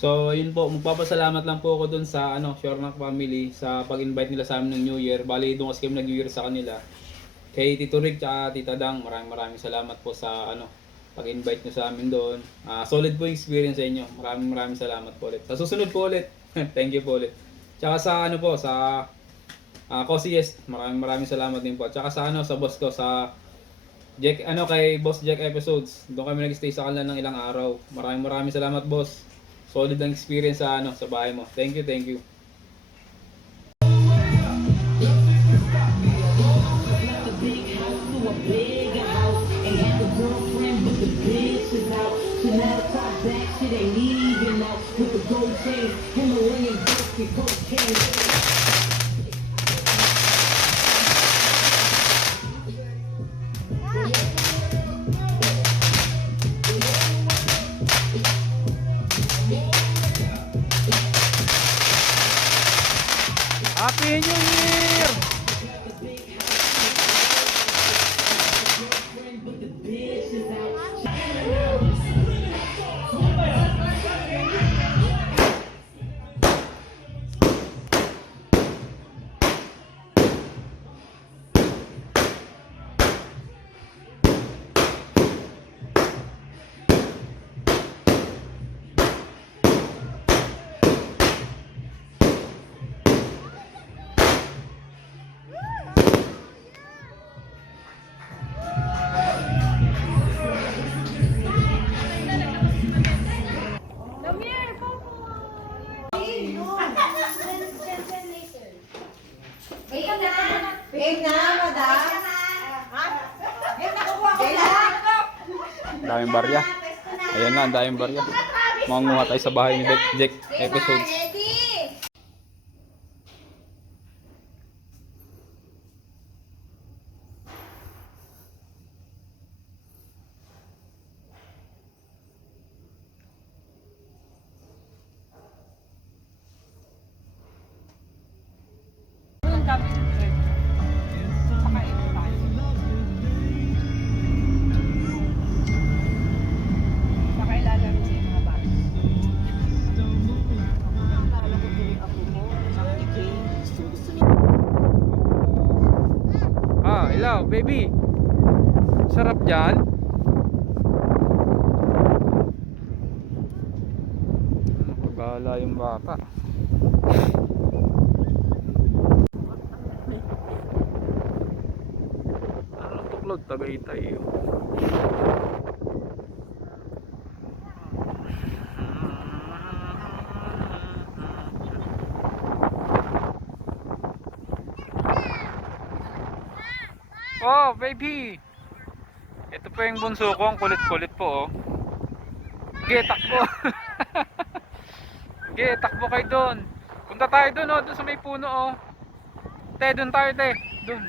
So, yun po, magpapasalamat lang po ako dun sa Zshornack family sa pag-invite nila sa amin ng New Year. Bali, doon kasi kami nag-New Year sa kanila. Kay Tito Rick at Tita Dang, maraming salamat po sa pag-invite nyo sa amin doon. Solid po yung experience sa inyo. Maraming salamat po ulit. Sa susunod po ulit. Thank you po ulit. Tsaka sa sa coziest, maraming salamat din po. Tsaka sa boss ko sa Jack, kay Boss Jack Episodes. Doon kami nag-stay sa kanila ng ilang araw. Maraming salamat, boss. Solid ang experience sa bahay mo. Thank you, thank you. Happy New Year! Daming barya. Ayan na, daming barya. Mangunguha tayo sa bahay ni Jack Episodes. Hello, baby. Sarap dyan. Pagala yung bata. Ano tuklod, Tagaytay. Oh, baby. Ito po yung bunso ko, ang kulit-kulit po, oh. Sige, takbo. Sige, takbo kayo doon. Punta tayo doon, oh, doon sa may puno, oh. Te, doon tayo, te. Doon.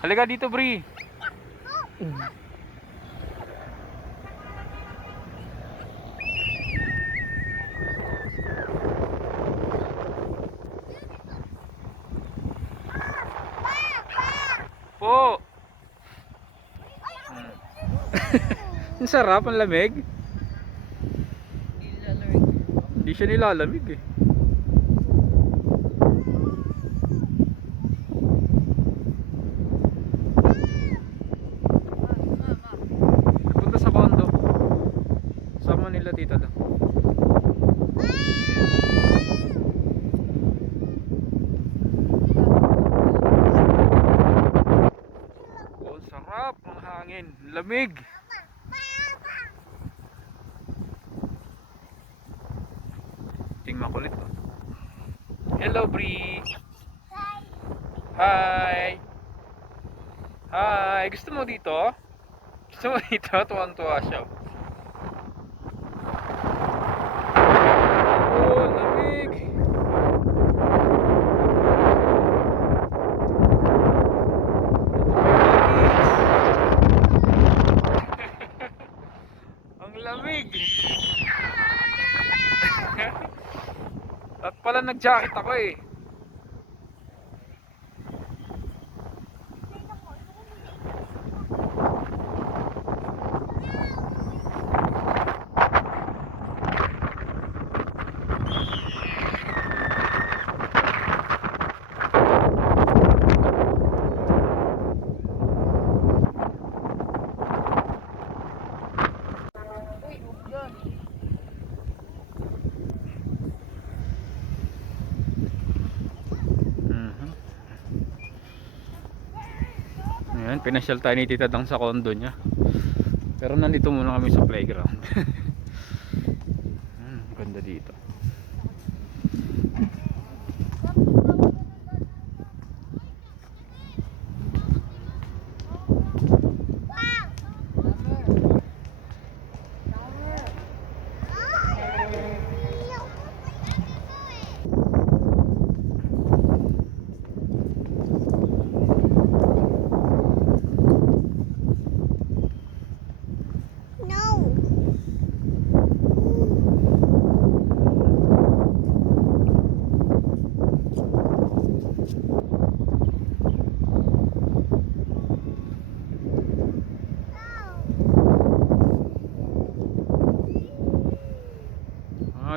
Halika dito, Bri. Po. Ang sarap, ang lamig. Hindi siya nilalamig eh. Punta sa condo. Sama nila tita daw. Oh, sarap ang hangin, lamig. Ting makulit, oh. Hello, Bri. Hi. Hi. Gusto mo dito? Gusto mo dito? Tuwan-tuwa siya. Oh, lamig. Ang lamig. At pala nag-jacket ako eh. Pinasyal tayo ni Tita Dang sa condo niya. Pero nandito muna kami sa playground. Ganda dito.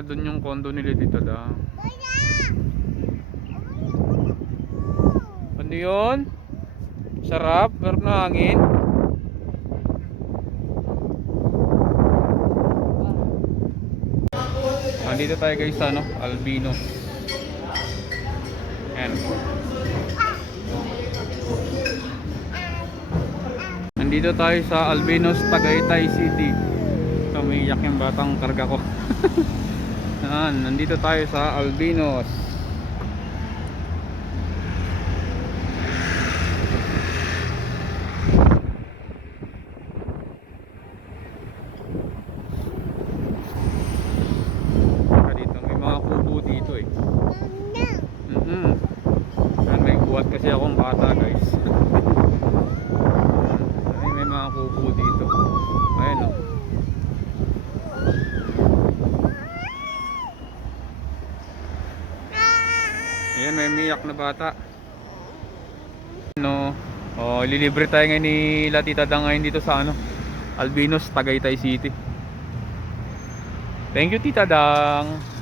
Doon yung condo nila dito da. Ano yun? Sarap, pero na hangin. Nandito tayo guys sa ano, Albino. Ayan. Nandito tayo sa Albinos, Tagaytay City. Umiiyak yung batang karga ko. Nandito tayo sa Albinos. Dito may mga kubo dito eh. May buhat kasi akong bata guys. May mga kubo dito. Ayan o. Ayan, may umiyak na bata. No, ililibre tayo ngayon ni Tita Dang ngayon dito sa ano, Albinos, Tagaytay City. Thank you Tita Dang.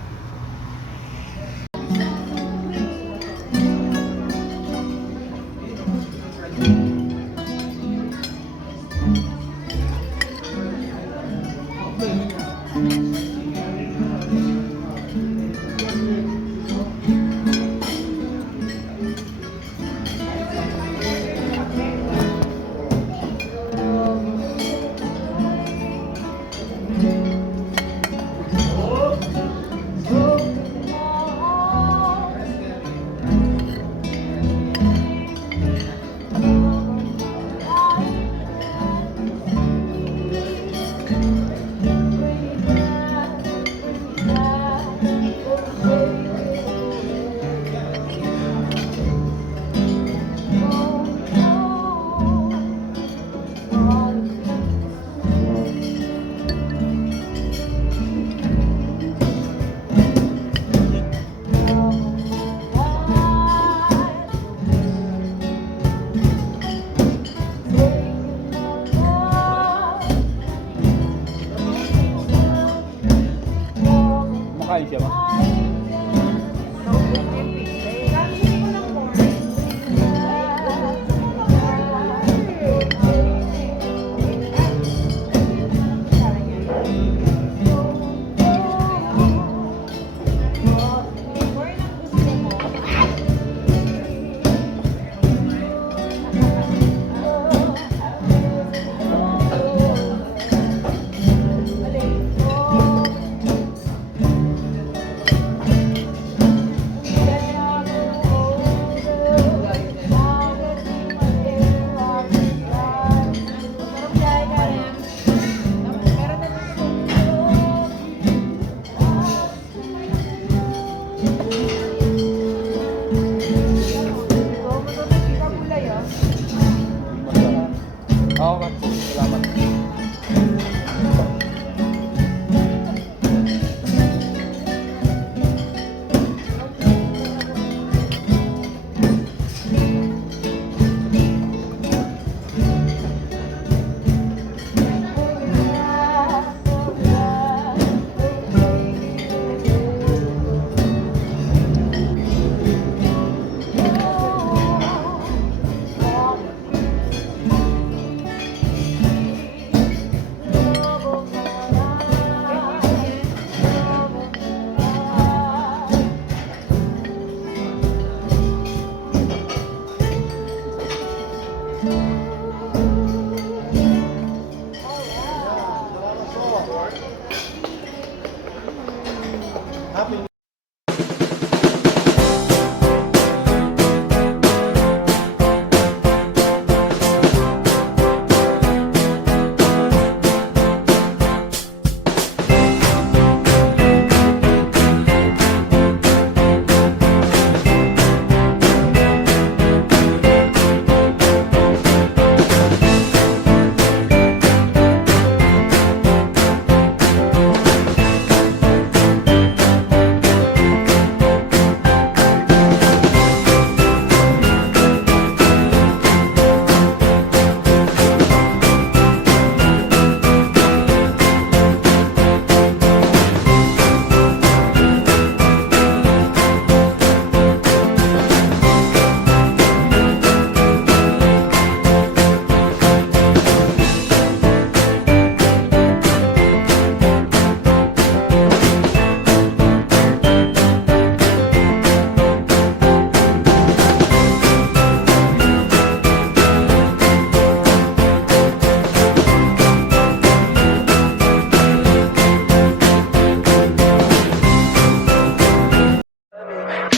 Makain siya ba?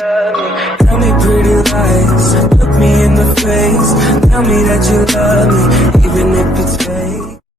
love me. Tell me pretty lies, look me in the face. Tell me that you love me.